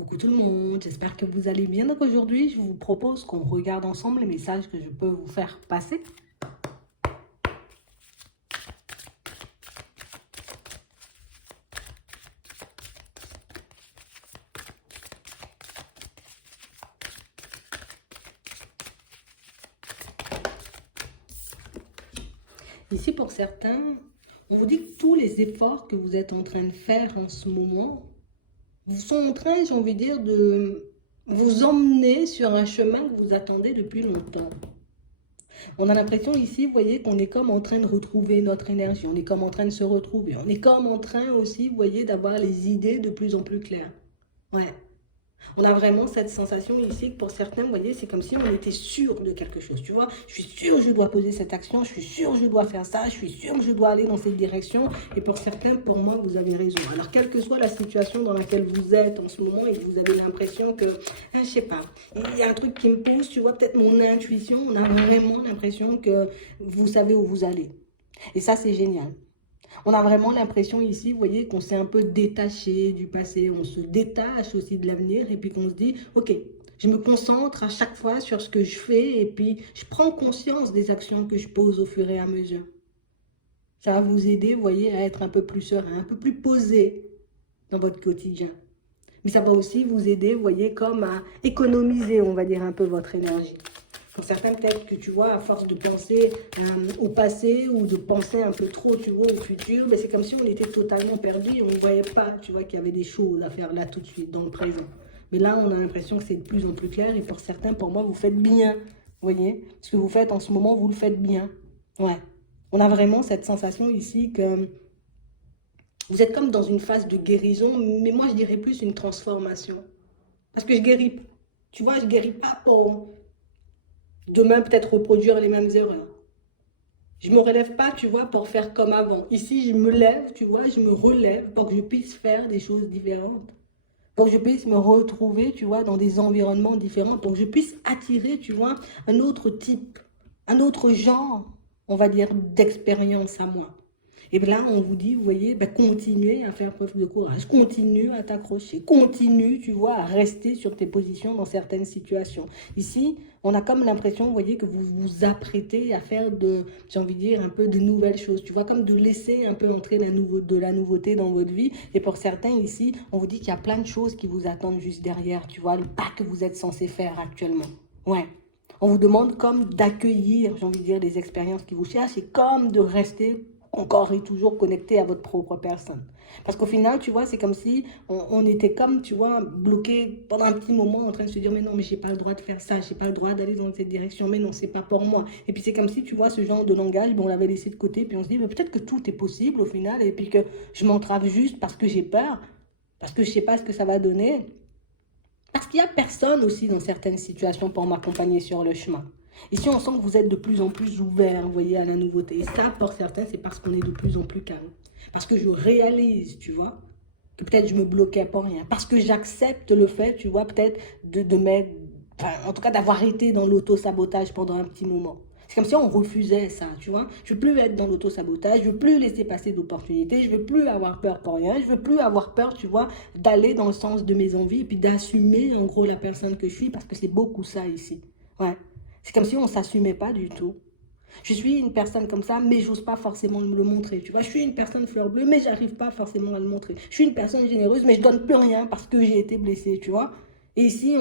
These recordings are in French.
Coucou tout le monde, j'espère que vous allez bien. Donc aujourd'hui, je vous propose qu'on regarde ensemble les messages que je peux vous faire passer. Ici, pour certains, on vous dit que tous les efforts que vous êtes en train de faire en ce moment, vous sont en train, j'ai envie de dire, de vous emmener sur un chemin que vous attendez depuis longtemps. On a l'impression ici, vous voyez, qu'on est comme en train de retrouver notre énergie, on est comme en train de se retrouver, on est comme en train aussi, vous voyez, d'avoir les idées de plus en plus claires. Ouais. On a vraiment cette sensation ici que pour certains, vous voyez, c'est comme si on était sûr de quelque chose, tu vois. Je suis sûr que je dois poser cette action, je suis sûr que je dois faire ça, je suis sûr que je dois aller dans cette direction. Et pour certains, pour moi, vous avez raison. Alors, quelle que soit la situation dans laquelle vous êtes en ce moment et que vous avez l'impression que, je sais pas, il y a un truc qui me pose, tu vois, peut-être mon intuition, on a vraiment l'impression que vous savez où vous allez. Et ça, c'est génial. On a vraiment l'impression ici, vous voyez, qu'on s'est un peu détaché du passé, on se détache aussi de l'avenir et puis qu'on se dit, ok, je me concentre à chaque fois sur ce que je fais et puis je prends conscience des actions que je pose au fur et à mesure. Ça va vous aider, vous voyez, à être un peu plus serein, un peu plus posé dans votre quotidien. Mais ça va aussi vous aider, vous voyez, comme à économiser, on va dire, un peu votre énergie. Pour certains, peut-être que tu vois, à force de penser au passé ou de penser un peu trop, tu vois, au futur, ben c'est comme si on était totalement perdu et on ne voyait pas, tu vois, qu'il y avait des choses à faire là tout de suite, dans le présent. Mais là, on a l'impression que c'est de plus en plus clair et pour certains, pour moi, vous faites bien, vous voyez. Ce que vous faites en ce moment, vous le faites bien. Ouais. On a vraiment cette sensation ici que vous êtes comme dans une phase de guérison, mais moi, je dirais plus une transformation. Parce que je guéris, tu vois, je guéris pas pour demain peut-être reproduire les mêmes erreurs. Je me relève pas, tu vois, pour faire comme avant. Ici, je me lève, tu vois, je me relève pour que je puisse faire des choses différentes. Pour que je puisse me retrouver, tu vois, dans des environnements différents. Pour que je puisse attirer, tu vois, un autre type, un autre genre, on va dire, d'expérience à moi. Et là, on vous dit, vous voyez, ben, continuez à faire preuve de courage, continue à t'accrocher, continue, tu vois, à rester sur tes positions dans certaines situations. Ici, on a comme l'impression, vous voyez, que vous vous apprêtez à faire j'ai envie de dire, un peu de nouvelles choses, tu vois, comme de laisser un peu entrer de la nouveauté dans votre vie. Et pour certains ici, on vous dit qu'il y a plein de choses qui vous attendent juste derrière, tu vois, le pas que vous êtes censé faire actuellement. Ouais. On vous demande comme d'accueillir, j'ai envie de dire, les expériences qui vous cherchent et comme de rester encore et toujours connecté à votre propre personne. Parce qu'au final, tu vois, c'est comme si on était comme, tu vois, bloqué pendant un petit moment en train de se dire, mais non, mais j'ai pas le droit de faire ça, j'ai pas le droit d'aller dans cette direction, mais non, c'est pas pour moi. Et puis c'est comme si, tu vois, ce genre de langage, bon, on l'avait laissé de côté, puis on se dit, mais peut-être que tout est possible au final, et puis que je m'entrave juste parce que j'ai peur, parce que je sais pas ce que ça va donner. Parce qu'il n'y a personne aussi dans certaines situations pour m'accompagner sur le chemin. Ici, on sent que vous êtes de plus en plus ouvert, vous voyez, à la nouveauté. Et ça, pour certains, c'est parce qu'on est de plus en plus calme. Parce que je réalise, tu vois, que peut-être je me bloquais pour rien. Parce que j'accepte le fait, tu vois, peut-être de mettre, enfin, en tout cas, d'avoir été dans l'auto-sabotage pendant un petit moment. C'est comme si on refusait ça, tu vois. Je veux plus être dans l'auto-sabotage, je veux plus laisser passer d'opportunités, je veux plus avoir peur pour rien, je veux plus avoir peur, tu vois, d'aller dans le sens de mes envies et puis d'assumer, en gros, la personne que je suis parce que c'est beaucoup ça ici. Ouais. C'est comme si on s'assumait pas du tout. Je suis une personne comme ça, mais j'ose pas forcément me le montrer. Tu vois, je suis une personne fleur bleue, mais j'arrive pas forcément à le montrer. Je suis une personne généreuse, mais je donne plus rien parce que j'ai été blessée, tu vois. Et ici,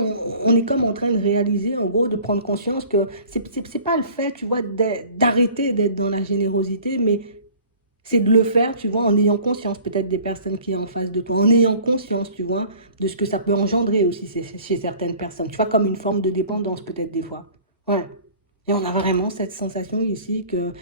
on est comme en train de réaliser, en gros, de prendre conscience que c'est pas le fait, tu vois, d'arrêter d'être dans la générosité, mais c'est de le faire, tu vois, en ayant conscience peut-être des personnes qui sont en face de toi, en ayant conscience, tu vois, de ce que ça peut engendrer aussi chez certaines personnes. Tu vois, comme une forme de dépendance peut-être des fois. Ouais. Et on a vraiment cette sensation ici que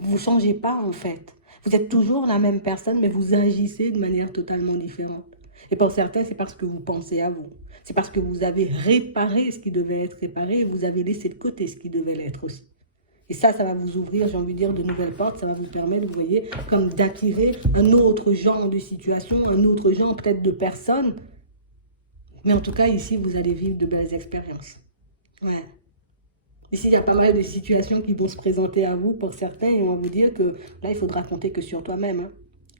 vous ne changez pas en fait. Vous êtes toujours la même personne, mais vous agissez de manière totalement différente. Et pour certains, c'est parce que vous pensez à vous. C'est parce que vous avez réparé ce qui devait être réparé et vous avez laissé de côté ce qui devait l'être aussi. Et ça va vous ouvrir, j'ai envie de dire, de nouvelles portes. Ça va vous permettre, vous voyez, comme d'attirer un autre genre de situation, un autre genre peut-être de personnes. Mais en tout cas, ici, vous allez vivre de belles expériences. Ouais. Ici, il y a pas mal de situations qui vont se présenter à vous pour certains et on va vous dire que là, il faudra compter que sur toi-même. Hein.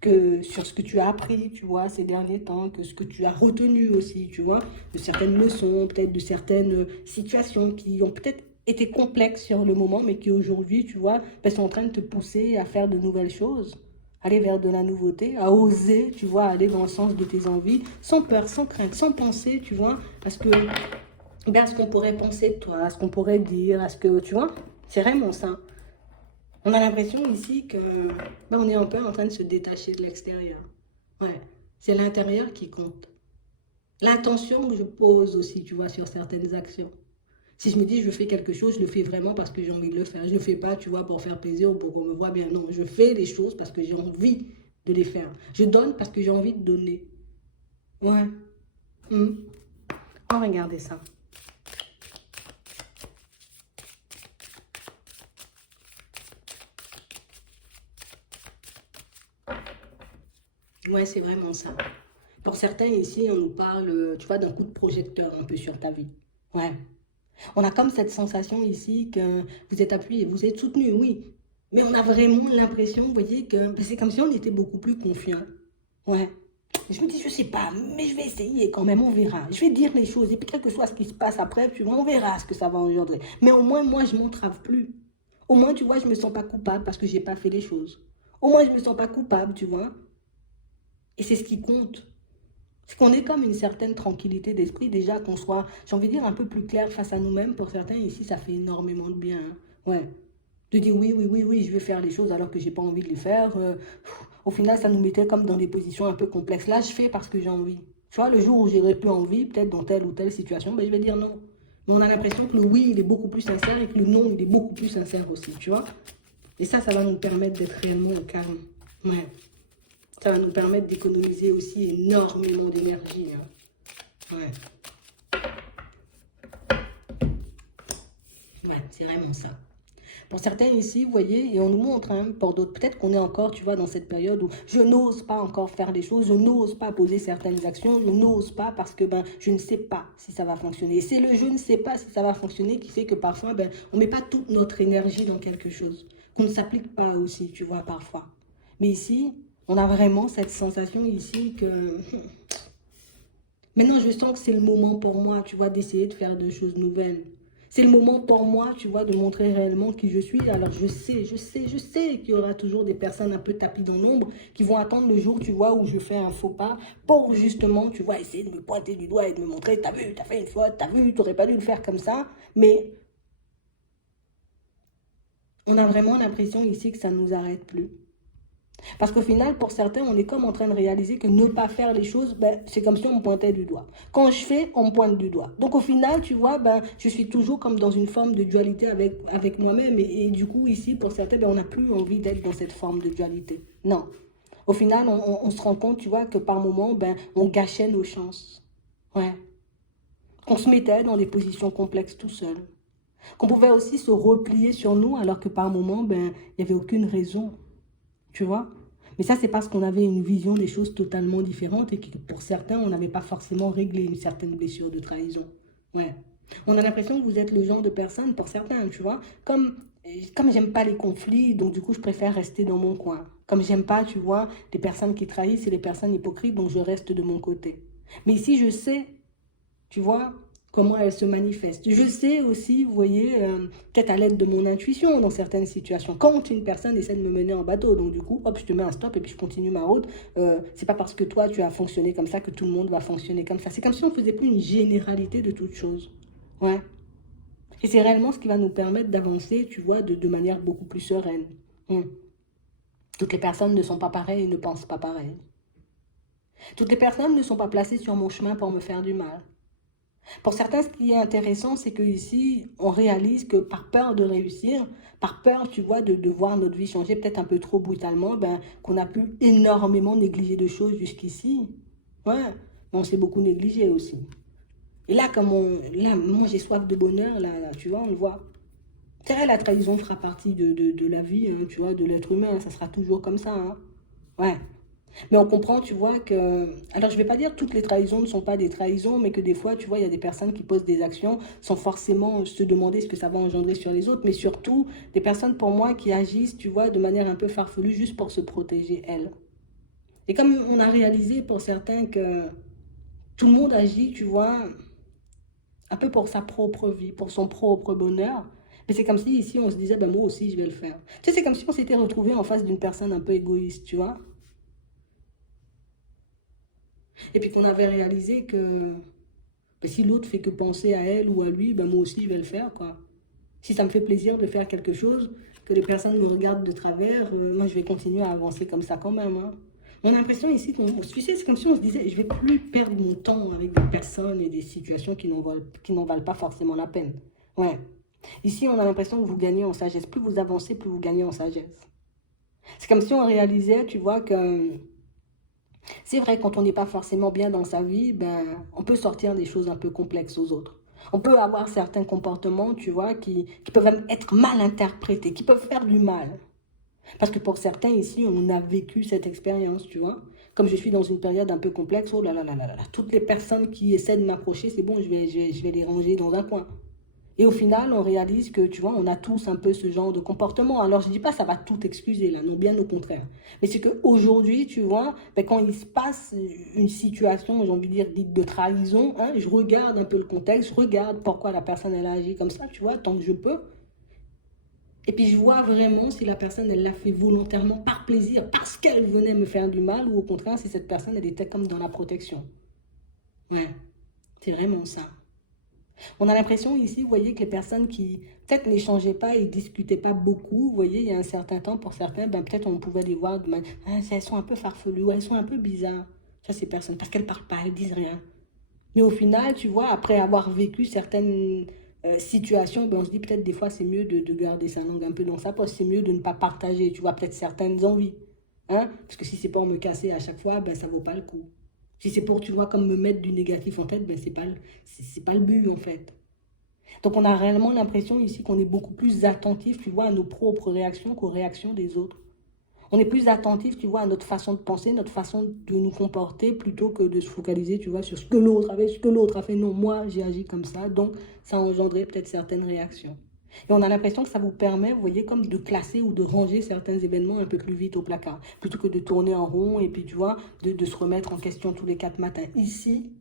que sur ce que tu as appris, tu vois, ces derniers temps, que ce que tu as retenu aussi, tu vois, de certaines leçons, peut-être de certaines situations qui ont peut-être été complexes sur le moment, mais qui aujourd'hui, tu vois, ben, sont en train de te pousser à faire de nouvelles choses, aller vers de la nouveauté, à oser, tu vois, aller dans le sens de tes envies, sans peur, sans crainte, sans penser, tu vois, à ce qu'on pourrait penser de toi, à ce qu'on pourrait dire, à ce que, tu vois, c'est vraiment ça. On a l'impression ici que ben, on est un peu en train de se détacher de l'extérieur. Ouais, c'est l'intérieur qui compte. L'intention que je pose aussi, tu vois, sur certaines actions. Si je me dis je fais quelque chose, je le fais vraiment parce que j'ai envie de le faire. Je ne le fais pas, tu vois, pour faire plaisir ou pour qu'on me voit bien. Non, je fais les choses parce que j'ai envie de les faire. Je donne parce que j'ai envie de donner. Ouais. Hmm. Oh, regardez ça. Ouais, c'est vraiment ça. Pour certains ici, on nous parle, tu vois, d'un coup de projecteur un peu sur ta vie. Ouais. On a comme cette sensation ici que vous êtes appuyé, vous êtes soutenu, oui. Mais on a vraiment l'impression, vous voyez, que ben, c'est comme si on était beaucoup plus confiant. Ouais. Je me dis, je sais pas, mais je vais essayer quand même, on verra. Je vais dire les choses, et puis quel que soit ce qui se passe après, tu vois, on verra ce que ça va engendrer. Mais au moins, moi, je m'entrave plus. Au moins, tu vois, je me sens pas coupable parce que j'ai pas fait les choses. Au moins, je me sens pas coupable, tu vois. Et c'est ce qui compte. C'est qu'on ait comme une certaine tranquillité d'esprit, déjà qu'on soit, j'ai envie de dire, un peu plus clair face à nous-mêmes. Pour certains ici, ça fait énormément de bien, hein. Ouais. De dire oui, oui, oui, oui, je vais faire les choses alors que j'ai pas envie de les faire. Au final, ça nous mettait comme dans des positions un peu complexes. Là, je fais parce que j'ai envie. Tu vois, le jour où j'aurais plus envie, peut-être dans telle ou telle situation, ben, je vais dire non. Mais on a l'impression que le oui, il est beaucoup plus sincère et que le non, il est beaucoup plus sincère aussi, tu vois. Et ça va nous permettre d'être réellement au calme. Ouais. Ça va nous permettre d'économiser aussi énormément d'énergie, hein. Ouais, ouais, c'est vraiment ça. Pour certains ici, vous voyez, et on nous montre, hein, pour d'autres, peut-être qu'on est encore, tu vois, dans cette période où je n'ose pas encore faire des choses, je n'ose pas poser certaines actions, je n'ose pas parce que ben, je ne sais pas si ça va fonctionner. Et c'est le je ne sais pas si ça va fonctionner qui fait que parfois, ben, on ne met pas toute notre énergie dans quelque chose, qu'on ne s'applique pas aussi, tu vois, parfois. Mais ici, on a vraiment cette sensation ici que maintenant, je sens que c'est le moment pour moi, tu vois, d'essayer de faire des choses nouvelles. C'est le moment pour moi, tu vois, de montrer réellement qui je suis. Alors, je sais qu'il y aura toujours des personnes un peu tapis dans l'ombre qui vont attendre le jour, tu vois, où je fais un faux pas pour justement, tu vois, essayer de me pointer du doigt et de me montrer, t'as vu, t'as fait une faute, t'as vu, t'aurais pas dû le faire comme ça. Mais on a vraiment l'impression ici que ça ne nous arrête plus. Parce qu'au final, pour certains, on est comme en train de réaliser que ne pas faire les choses, ben, c'est comme si on me pointait du doigt. Quand je fais, on me pointe du doigt. Donc au final, tu vois, ben, je suis toujours comme dans une forme de dualité avec moi-même. Et du coup, ici, pour certains, ben, on n'a plus envie d'être dans cette forme de dualité. Non. Au final, on se rend compte, tu vois, que par moments, ben, on gâchait nos chances. Ouais. Qu'on se mettait dans des positions complexes tout seul. Qu'on pouvait aussi se replier sur nous alors que par moments, ben, il n'y avait aucune raison. Tu vois? Mais ça, c'est parce qu'on avait une vision des choses totalement différente et que pour certains, on n'avait pas forcément réglé une certaine blessure de trahison. Ouais. On a l'impression que vous êtes le genre de personne, pour certains, tu vois, comme j'aime pas les conflits, donc du coup, je préfère rester dans mon coin. Comme j'aime pas, tu vois, les personnes qui trahissent et les personnes hypocrites, donc je reste de mon côté. Mais ici, je sais, tu vois, comment elle se manifeste. Je sais aussi, vous voyez, peut-être à l'aide de mon intuition dans certaines situations. Quand une personne essaie de me mener en bateau, donc du coup, hop, je te mets un stop et puis je continue ma route. C'est pas parce que toi, tu as fonctionné comme ça que tout le monde va fonctionner comme ça. C'est comme si on faisait plus une généralité de toutes choses. Ouais. Et c'est réellement ce qui va nous permettre d'avancer, tu vois, de manière beaucoup plus sereine. Hum. Toutes les personnes ne sont pas pareilles et ne pensent pas pareil. Toutes les personnes ne sont pas placées sur mon chemin pour me faire du mal. Pour certains, ce qui est intéressant, c'est qu'ici, on réalise que par peur de réussir, par peur, tu vois, de voir notre vie changer peut-être un peu trop brutalement, ben, qu'on a pu énormément négliger de choses jusqu'ici. Ouais, mais on s'est beaucoup négligé aussi. Et là, là, moi j'ai soif de bonheur, là, tu vois, on le voit. C'est vrai, la trahison fera partie de la vie, hein, tu vois, de l'être humain, ça sera toujours comme ça, hein. Ouais. Mais on comprend, tu vois, que... Alors, je ne vais pas dire que toutes les trahisons ne sont pas des trahisons, mais que des fois, tu vois, il y a des personnes qui posent des actions sans forcément se demander ce que ça va engendrer sur les autres, mais surtout des personnes, pour moi, qui agissent, tu vois, de manière un peu farfelue juste pour se protéger, elles. Et comme on a réalisé pour certains que tout le monde agit, tu vois, un peu pour sa propre vie, pour son propre bonheur, mais c'est comme si ici on se disait, ben moi aussi je vais le faire. Tu sais, c'est comme si on s'était retrouvé en face d'une personne un peu égoïste, tu vois. Et puis qu'on avait réalisé que ben, si l'autre fait que penser à elle ou à lui, ben moi aussi je vais le faire, quoi. Si ça me fait plaisir de faire quelque chose, que les personnes me regardent de travers, moi je vais continuer à avancer comme ça quand même, hein. On a l'impression ici tu sais, c'est comme si on se disait, je vais plus perdre mon temps avec des personnes et des situations qui n'en valent pas forcément la peine. Ouais. Ici, on a l'impression que vous gagnez en sagesse. Plus vous avancez, plus vous gagnez en sagesse. C'est comme si on réalisait, tu vois, que c'est vrai, quand on n'est pas forcément bien dans sa vie, ben, on peut sortir des choses un peu complexes aux autres. On peut avoir certains comportements, tu vois, qui peuvent même être mal interprétés, qui peuvent faire du mal. Parce que pour certains ici, on a vécu cette expérience, tu vois. Comme je suis dans une période un peu complexe, oh là là là là là, toutes les personnes qui essaient de m'approcher, c'est bon, je vais les ranger dans un coin. Et au final, on réalise que, tu vois, on a tous un peu ce genre de comportement. Alors, je ne dis pas ça va tout excuser, là, non, bien au contraire. Mais c'est qu'aujourd'hui, tu vois, ben, quand il se passe une situation, j'ai envie de dire, dite de trahison, hein, je regarde un peu le contexte, je regarde pourquoi la personne, elle a agi comme ça, tu vois, tant que je peux. Et puis, je vois vraiment si la personne, elle l'a fait volontairement, par plaisir, parce qu'elle venait me faire du mal, ou au contraire, si cette personne, elle était comme dans la protection. Ouais, c'est vraiment ça. On a l'impression ici, vous voyez, que les personnes qui peut-être n'échangeaient pas et discutaient pas beaucoup, vous voyez, il y a un certain temps, pour certains, ben, peut-être on pouvait les voir de manière, ah, elles sont un peu farfelues, ou elles sont un peu bizarres. Ça, ces personnes, parce qu'elles parlent pas, elles disent rien. Mais au final, tu vois, après avoir vécu certaines situations, ben, on se dit peut-être des fois c'est mieux de garder sa langue un peu dans sa poche, c'est mieux de ne pas partager, tu vois, peut-être certaines envies. Hein? Parce que si c'est pour me casser à chaque fois, ben, ça vaut pas le coup. Si c'est pour, tu vois, comme me mettre du négatif en tête, ben, c'est pas le but en fait. Donc on a réellement l'impression ici qu'on est beaucoup plus attentif, tu vois, à nos propres réactions qu'aux réactions des autres. On est plus attentif, tu vois, à notre façon de penser, notre façon de nous comporter, plutôt que de se focaliser, tu vois, sur ce que l'autre avait, ce que l'autre a fait. Non, moi, j'ai agi comme ça, donc ça a engendré peut-être certaines réactions. Et on a l'impression que ça vous permet, vous voyez, comme de classer ou de ranger certains événements un peu plus vite au placard, plutôt que de tourner en rond et puis, tu vois, de se remettre en question tous les 4 matins. Ici,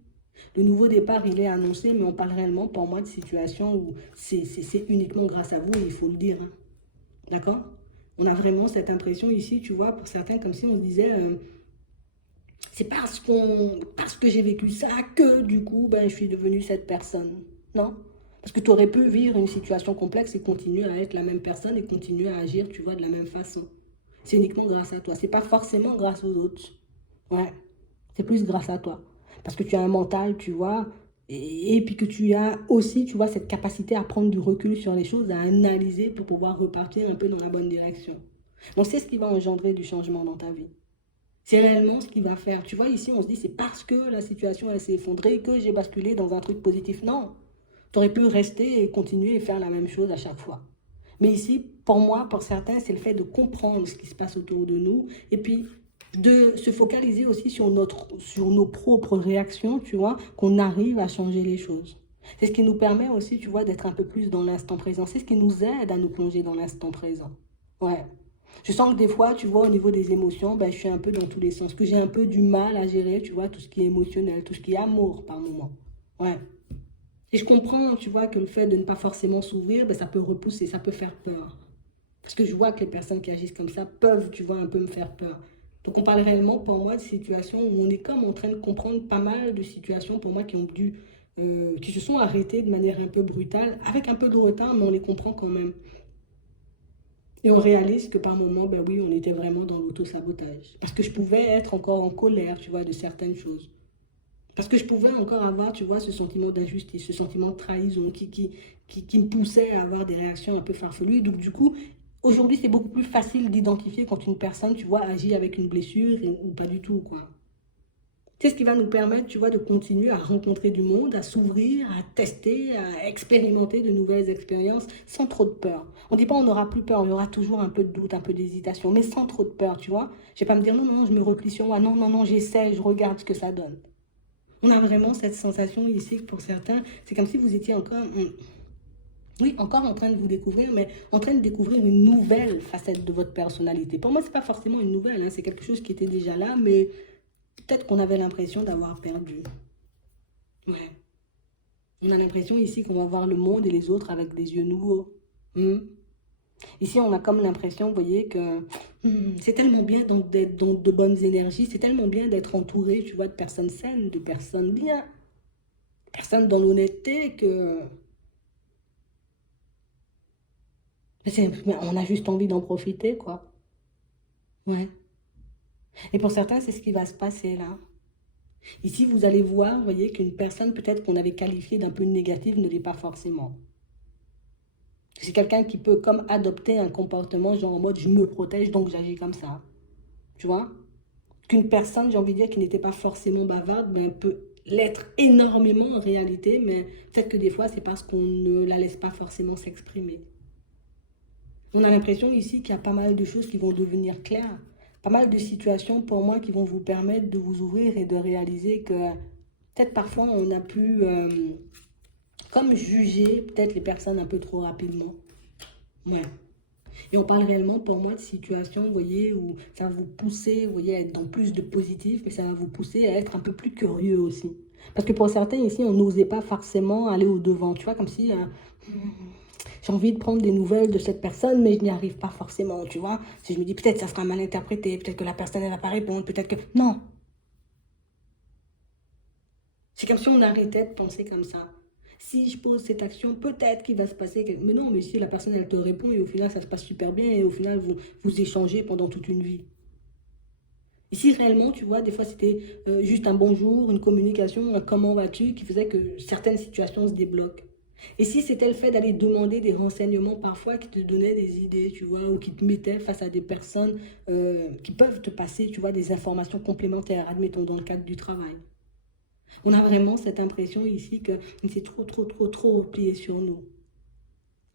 le nouveau départ, il est annoncé, mais on parle réellement pour moi de situation où c'est uniquement grâce à vous, et il faut le dire. Hein. D'accord. On a vraiment cette impression ici, tu vois, pour certains, comme si on se disait, c'est parce que j'ai vécu ça que du coup, ben, je suis devenue cette personne. Non. Parce que tu aurais pu vivre une situation complexe et continuer à être la même personne et continuer à agir, tu vois, de la même façon. C'est uniquement grâce à toi. C'est pas forcément grâce aux autres. Ouais. C'est plus grâce à toi. Parce que tu as un mental, tu vois, et puis que tu as aussi, tu vois, cette capacité à prendre du recul sur les choses, à analyser pour pouvoir repartir un peu dans la bonne direction. Donc c'est ce qui va engendrer du changement dans ta vie. C'est réellement ce qui va faire. Tu vois, ici, on se dit, c'est parce que la situation, elle s'est effondrée que j'ai basculé dans un truc positif. Non, tu aurais pu rester et continuer et faire la même chose à chaque fois. Mais ici, pour moi, pour certains, c'est le fait de comprendre ce qui se passe autour de nous et puis de se focaliser aussi sur nos propres réactions, tu vois, qu'on arrive à changer les choses. C'est ce qui nous permet aussi, tu vois, d'être un peu plus dans l'instant présent. C'est ce qui nous aide à nous plonger dans l'instant présent. Ouais. Je sens que des fois, tu vois, au niveau des émotions, ben, je suis un peu dans tous les sens, que j'ai un peu du mal à gérer, tu vois, tout ce qui est émotionnel, tout ce qui est amour par moment. Ouais. Et je comprends, tu vois, que le fait de ne pas forcément s'ouvrir, ben, ça peut repousser, ça peut faire peur. Parce que je vois que les personnes qui agissent comme ça peuvent, tu vois, un peu me faire peur. Donc on parle réellement pour moi de situations où on est comme en train de comprendre pas mal de situations pour moi qui se sont arrêtées de manière un peu brutale, avec un peu de retard, mais on les comprend quand même. Et on réalise que par moments, ben oui, on était vraiment dans l'auto-sabotage. Parce que je pouvais être encore en colère, tu vois, de certaines choses. Parce que je pouvais encore avoir, tu vois, ce sentiment d'injustice, ce sentiment de trahison qui me poussait à avoir des réactions un peu farfelues. Donc, du coup, aujourd'hui, c'est beaucoup plus facile d'identifier quand une personne, tu vois, agit avec une blessure ou pas du tout, quoi. C'est ce qui va nous permettre, tu vois, de continuer à rencontrer du monde, à s'ouvrir, à tester, à expérimenter de nouvelles expériences sans trop de peur. On ne dit pas on n'aura plus peur, il y aura toujours un peu de doute, un peu d'hésitation, mais sans trop de peur, tu vois. Je ne vais pas me dire non, non, je me replie sur moi, non, non, non, j'essaie, je regarde ce que ça donne. On a vraiment cette sensation ici que pour certains, c'est comme si vous étiez encore Oui, encore en train de vous découvrir, mais en train de découvrir une nouvelle facette de votre personnalité. Pour moi, c'est pas forcément une nouvelle, hein, c'est quelque chose qui était déjà là, mais peut-être qu'on avait l'impression d'avoir perdu. Ouais. On a l'impression ici qu'on va voir le monde et les autres avec des yeux nouveaux. Hmm. Ici, on a comme l'impression, vous voyez, que c'est tellement bien donc d'être dans de bonnes énergies, c'est tellement bien d'être entouré, tu vois, de personnes saines, de personnes bien, personnes dans l'honnêteté que mais on a juste envie d'en profiter, quoi. Ouais. Et pour certains, c'est ce qui va se passer là. Ici, vous allez voir, vous voyez, qu'une personne peut-être qu'on avait qualifiée d'un peu négative ne l'est pas forcément. C'est quelqu'un qui peut comme adopter un comportement genre en mode je me protège donc j'agis comme ça. Tu vois? Qu'une personne, j'ai envie de dire, qui n'était pas forcément bavarde, mais peut l'être énormément en réalité, mais peut-être que des fois c'est parce qu'on ne la laisse pas forcément s'exprimer. On a l'impression ici qu'il y a pas mal de choses qui vont devenir claires, pas mal de situations pour moi qui vont vous permettre de vous ouvrir et de réaliser que peut-être parfois on a pu comme juger peut-être les personnes un peu trop rapidement. Ouais. Et on parle réellement pour moi de situations, vous voyez, où ça va vous pousser, vous voyez, à être dans plus de positif, mais ça va vous pousser à être un peu plus curieux aussi. Parce que pour certains ici, on n'osait pas forcément aller au devant, tu vois, comme si j'ai envie de prendre des nouvelles de cette personne, mais je n'y arrive pas forcément, tu vois. Si je me dis peut-être ça sera mal interprété, peut-être que la personne elle va pas répondre, peut-être que non. C'est comme si on arrêtait de penser comme ça. Si je pose cette action, peut-être qu'il va se passer quelque... Mais non, mais si la personne, elle te répond et au final, ça se passe super bien et au final, vous échangez pendant toute une vie. Ici, réellement, tu vois, des fois, c'était juste un bonjour, une communication, un comment vas-tu qui faisait que certaines situations se débloquent. Et si c'était le fait d'aller demander des renseignements parfois qui te donnaient des idées, tu vois, ou qui te mettaient face à des personnes qui peuvent te passer, tu vois, des informations complémentaires, admettons, dans le cadre du travail. On a vraiment cette impression ici que c'est trop, trop, trop, trop replié sur nous.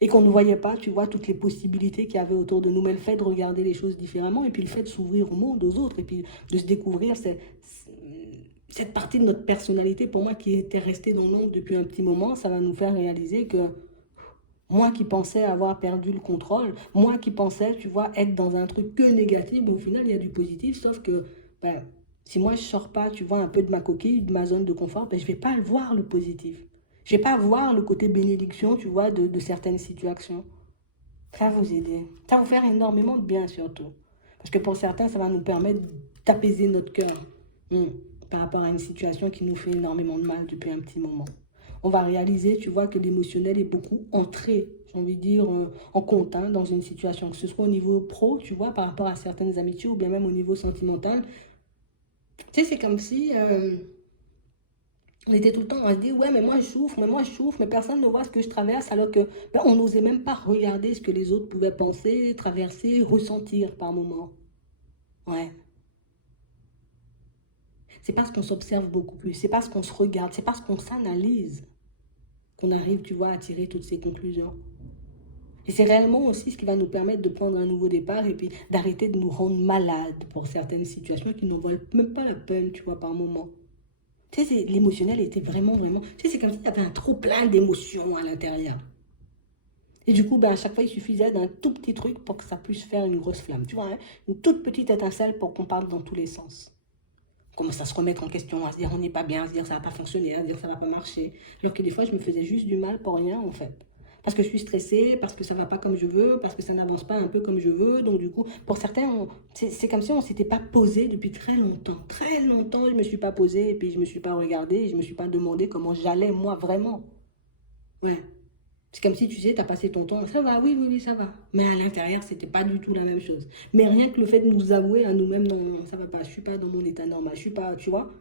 Et qu'on ne voyait pas, tu vois, toutes les possibilités qu'il y avait autour de nous. Mais le fait de regarder les choses différemment, et puis le fait de s'ouvrir au monde, aux autres, et puis de se découvrir cette partie de notre personnalité, pour moi, qui était restée dans l'ombre depuis un petit moment, ça va nous faire réaliser que moi qui pensais avoir perdu le contrôle, moi qui pensais, tu vois, être dans un truc que négatif, mais au final, il y a du positif, sauf que ben, si moi je sors pas, tu vois, un peu de ma coquille, de ma zone de confort, ben, je vais pas le voir le positif. Je vais pas voir le côté bénédiction, tu vois, de certaines situations. Ça va vous aider. Ça va vous faire énormément de bien surtout. Parce que pour certains, ça va nous permettre d'apaiser notre cœur par rapport à une situation qui nous fait énormément de mal depuis un petit moment. On va réaliser, tu vois, que l'émotionnel est beaucoup entré, j'ai envie de dire, en compte hein, dans une situation, que ce soit au niveau pro, tu vois, par rapport à certaines amitiés ou bien même au niveau sentimental. Tu sais, c'est comme si on était tout le temps à se dire, ouais, mais moi je souffre, mais personne ne voit ce que je traverse, alors que ben, on n'osait même pas regarder ce que les autres pouvaient penser, traverser, ressentir par moments. Ouais. C'est parce qu'on s'observe beaucoup plus, c'est parce qu'on se regarde, c'est parce qu'on s'analyse qu'on arrive, tu vois, à tirer toutes ces conclusions. Et c'est réellement aussi ce qui va nous permettre de prendre un nouveau départ et puis d'arrêter de nous rendre malades pour certaines situations qui n'en valent même pas la peine, tu vois, par moment. Tu sais, l'émotionnel était vraiment, vraiment... Tu sais, c'est comme s'il y avait un trop plein d'émotions à l'intérieur. Et du coup, ben, à chaque fois, il suffisait d'un tout petit truc pour que ça puisse faire une grosse flamme. Tu vois, hein, une toute petite étincelle pour qu'on parte dans tous les sens. On commence à se remettre en question, à se dire on n'est pas bien, à se dire ça va pas fonctionner, à se dire ça va pas marcher. Alors que des fois, je me faisais juste du mal pour rien, en fait. Parce que je suis stressée, parce que ça va pas comme je veux, parce que ça n'avance pas un peu comme je veux. Donc du coup, pour certains, c'est comme si on s'était pas posé depuis très longtemps. Très longtemps, je me suis pas posée et puis je me suis pas regardée, je me suis pas demandé comment j'allais moi vraiment. Ouais. C'est comme si tu sais, tu as passé ton temps, ça va, oui, oui, oui, ça va. Mais à l'intérieur, c'était pas du tout la même chose. Mais rien que le fait de nous avouer à nous-mêmes, non, non, ça va pas, je suis pas dans mon état normal, je suis pas, tu vois.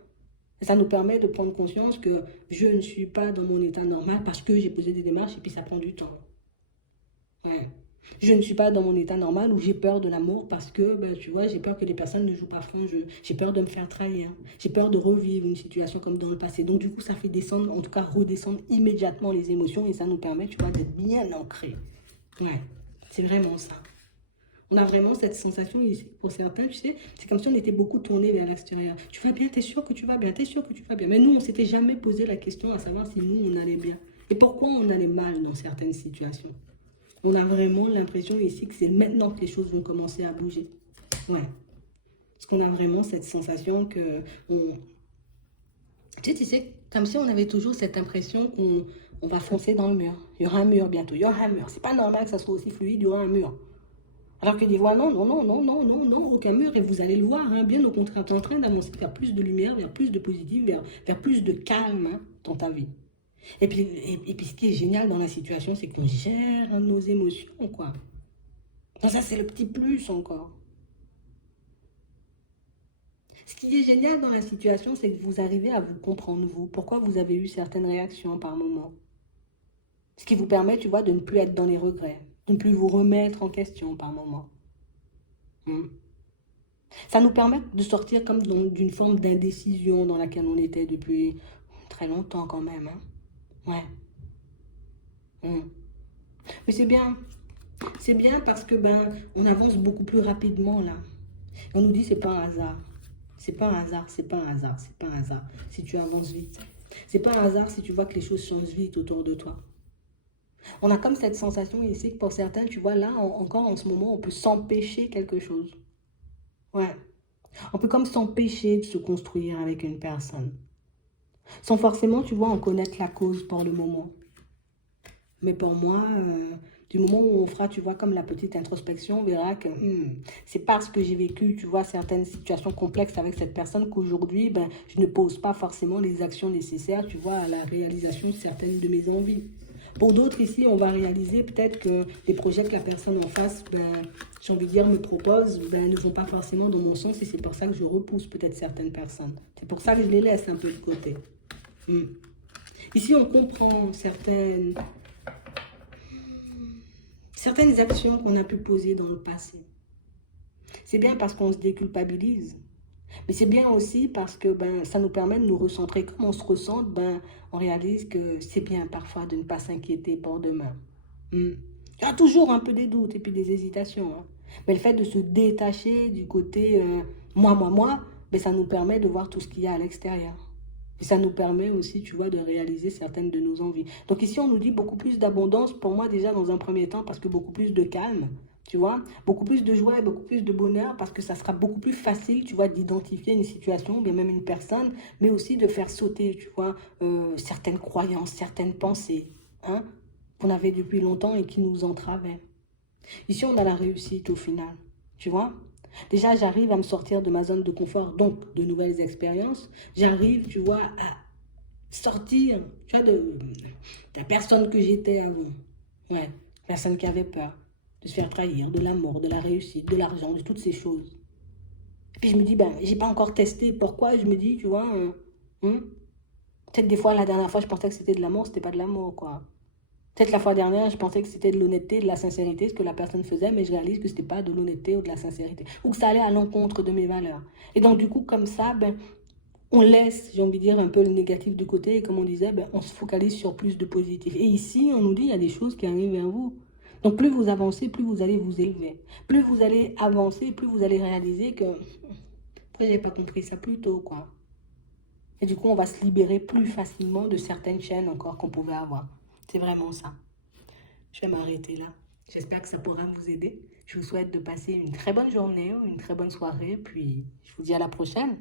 Ça nous permet de prendre conscience que je ne suis pas dans mon état normal parce que j'ai posé des démarches et puis ça prend du temps. Ouais. Je ne suis pas dans mon état normal où j'ai peur de l'amour parce que, ben, tu vois, j'ai peur que les personnes ne jouent pas franc jeu. J'ai peur de me faire trahir. J'ai peur de revivre une situation comme dans le passé. Donc, du coup, ça fait descendre, en tout cas, redescendre immédiatement les émotions et ça nous permet, tu vois, d'être bien ancrés. Ouais, c'est vraiment ça. On a vraiment cette sensation ici, pour certains, tu sais, c'est comme si on était beaucoup tourné vers l'extérieur. Tu vas bien, t'es sûr que tu vas bien, t'es sûr que tu vas bien. Mais nous, on s'était jamais posé la question à savoir si nous, on allait bien. Et pourquoi on a les mal dans certaines situations? On a vraiment l'impression ici que c'est maintenant que les choses vont commencer à bouger. Ouais. Parce qu'on a vraiment cette sensation que... Tu sais, comme si on avait toujours cette impression qu'on va foncer dans le mur. Il y aura un mur bientôt, il y aura un mur. C'est pas normal que ça soit aussi fluide, il y aura un mur. Alors que des fois, non, non, non, non, non, non, non, aucun mur. Et vous allez le voir, hein, bien au contraire, tu es en train d'avancer vers plus de lumière, vers plus de positif, vers plus de calme, hein, dans ta vie. Et puis, ce qui est génial dans la situation, c'est qu'on gère nos émotions, quoi. Donc ça, c'est le petit plus encore. Ce qui est génial dans la situation, c'est que vous arrivez à vous comprendre, vous. Pourquoi vous avez eu certaines réactions par moment. Ce qui vous permet, tu vois, de ne plus être dans les regrets, de ne plus vous remettre en question par moment. Hmm. Ça nous permet de sortir comme d'une forme d'indécision dans laquelle on était depuis très longtemps quand même, hein. Ouais. Hmm. Mais c'est bien. C'est bien parce que on avance beaucoup plus rapidement là. On nous dit c'est pas un hasard. C'est pas un hasard, c'est pas un hasard, c'est pas un hasard si tu avances vite. C'est pas un hasard si tu vois que les choses changent vite autour de toi. On a comme cette sensation ici que pour certains, tu vois, là, encore en ce moment, on peut s'empêcher quelque chose. Ouais. On peut comme s'empêcher de se construire avec une personne. Sans forcément, tu vois, en connaître la cause pour le moment. Mais pour moi, du moment où on fera, tu vois, comme la petite introspection, on verra que c'est parce que j'ai vécu, tu vois, certaines situations complexes avec cette personne qu'aujourd'hui, je ne pose pas forcément les actions nécessaires, tu vois, à la réalisation de certaines de mes envies. Pour d'autres ici, on va réaliser peut-être que les projets que la personne en face, j'ai envie de dire, me propose, ne vont pas forcément dans mon sens et c'est pour ça que je repousse peut-être certaines personnes. C'est pour ça que je les laisse un peu de côté. Ici, on comprend certaines actions qu'on a pu poser dans le passé. C'est bien parce qu'on se déculpabilise. Mais c'est bien aussi parce que ça nous permet de nous recentrer. Comme on se ressente, on réalise que c'est bien parfois de ne pas s'inquiéter pour demain. Il y a toujours un peu des doutes et puis des hésitations. Hein. Mais le fait de se détacher du côté moi, ça nous permet de voir tout ce qu'il y a à l'extérieur. Et ça nous permet aussi, tu vois, de réaliser certaines de nos envies. Donc ici, on nous dit beaucoup plus d'abondance, pour moi déjà dans un premier temps, parce que beaucoup plus de calme, tu vois, beaucoup plus de joie et beaucoup plus de bonheur, parce que ça sera beaucoup plus facile, tu vois, d'identifier une situation, bien même une personne, mais aussi de faire sauter, tu vois, certaines croyances, certaines pensées, hein, qu'on avait depuis longtemps et qui nous entravaient. Ici, on a la réussite au final, tu vois. Déjà, j'arrive à me sortir de ma zone de confort, donc de nouvelles expériences. J'arrive, tu vois, à sortir, tu vois, de la personne que j'étais avant. Ouais, personne qui avait peur de se faire trahir, de l'amour, de la réussite, de l'argent, de toutes ces choses. Et puis je me dis, j'ai pas encore testé. Pourquoi? Je me dis, tu vois, peut-être des fois, la dernière fois, je pensais que c'était de l'amour, c'était pas de l'amour, quoi. Peut-être la fois dernière, je pensais que c'était de l'honnêteté, de la sincérité, ce que la personne faisait, mais je réalise que c'était pas de l'honnêteté ou de la sincérité, ou que ça allait à l'encontre de mes valeurs. Et donc, du coup, comme ça, on laisse, j'ai envie de dire, un peu le négatif de côté, et comme on disait, on se focalise sur plus de positif. Et ici, on nous dit, il y a des choses qui arrivent vers vous. Donc, plus vous avancez, plus vous allez vous élever. Plus vous allez avancer, plus vous allez réaliser que, pourquoi j'ai pas compris ça plus tôt, quoi. Et du coup, on va se libérer plus facilement de certaines chaînes encore qu'on pouvait avoir. C'est vraiment ça. Je vais m'arrêter là. J'espère que ça pourra vous aider. Je vous souhaite de passer une très bonne journée ou une très bonne soirée. Puis, je vous dis à la prochaine.